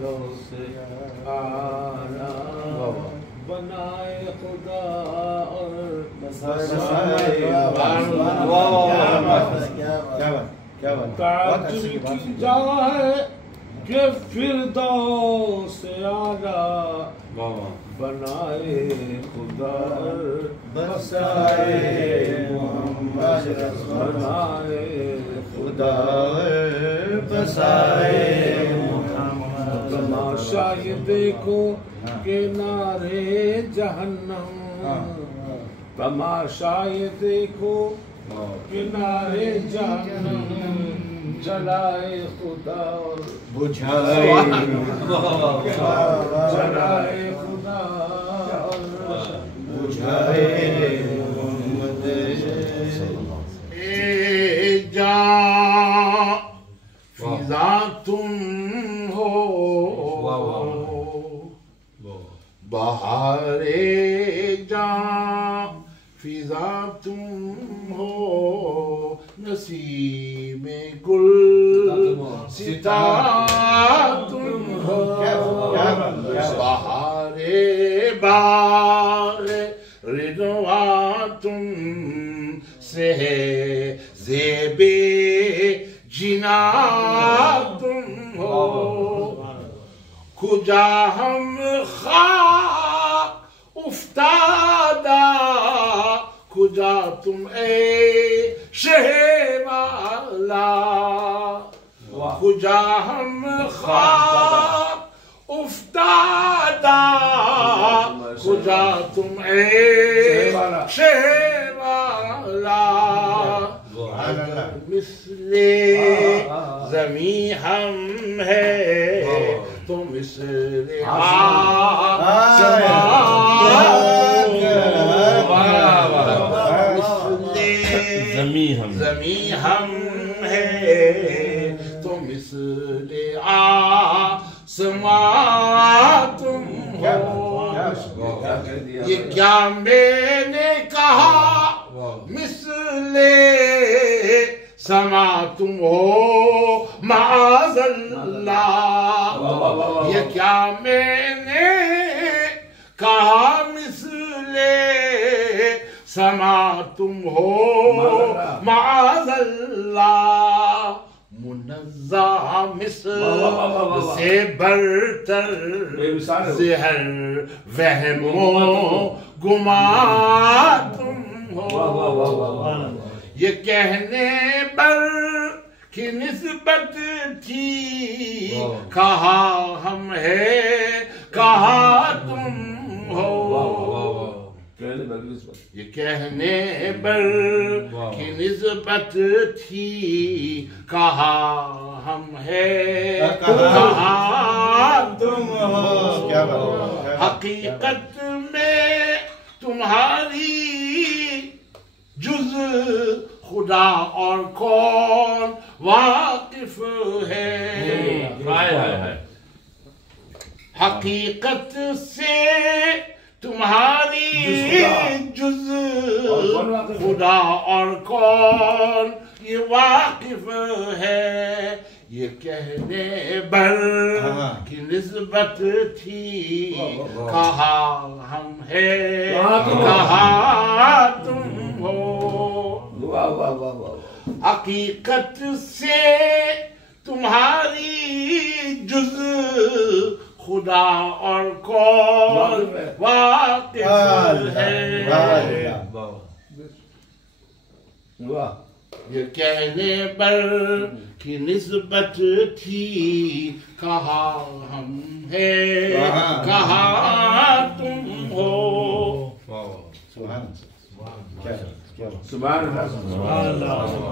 فردوس اعلیٰ بنائے خدا اور تعجب کی جا ہے کہ فردوس اعلیٰ بنائے خدا بسائے محمد بنائے خدا بسائے محمد تماشا یہ دیکھو کہ نارے جہنم تماشا یہ دیکھو کہ نارے جہنم جلائے خدا اور بجھائے جلائے خدا اور بجھائے محمد اے جاں فضا تم ہو بہار جاں فضا تم ہو نسیم گل ستا تم ہو بہار باغ رضوان تم سے ہے زیب جنا تم ہو کجا ہم خاک افتادہ کجا تم اے شہ والا کجا ہم خاک افتادہ کجا تم اے شہ والا مثل زمیں ہم ہے تو مثل زمیں ہم ہے تو مثل آسمان تم ہو یہ کیا میں نے کہا مثل سما تم ہو معاذ اللہ یہ کیا میں نے کہا مثل سما تم ہو معاذ اللہ منزہ مثل سے برتر زہر وہم و گمان تم ہو یہ کہنے پر کی نسبت تھی کہا ہم ہے کہا تم ہو یہ کہنے پر کی نسبت تھی کہا ہم ہے کہا تم ہو حقیقت میں تمہاری جز خدا اور کون واقف ہے حقیقت سے تمہاری جز خدا اور کون یہ واقف ہے یہ کہنے بر کی نسبت تھی کہا ہم ہے کہا تم ہو حقیقت سے تمہاری جز خدا اور کون واقف ہے یہ کہنے پر کی نسبت تھی کہا ہم ہے کہا تم ہو سبحان سبحان اللہ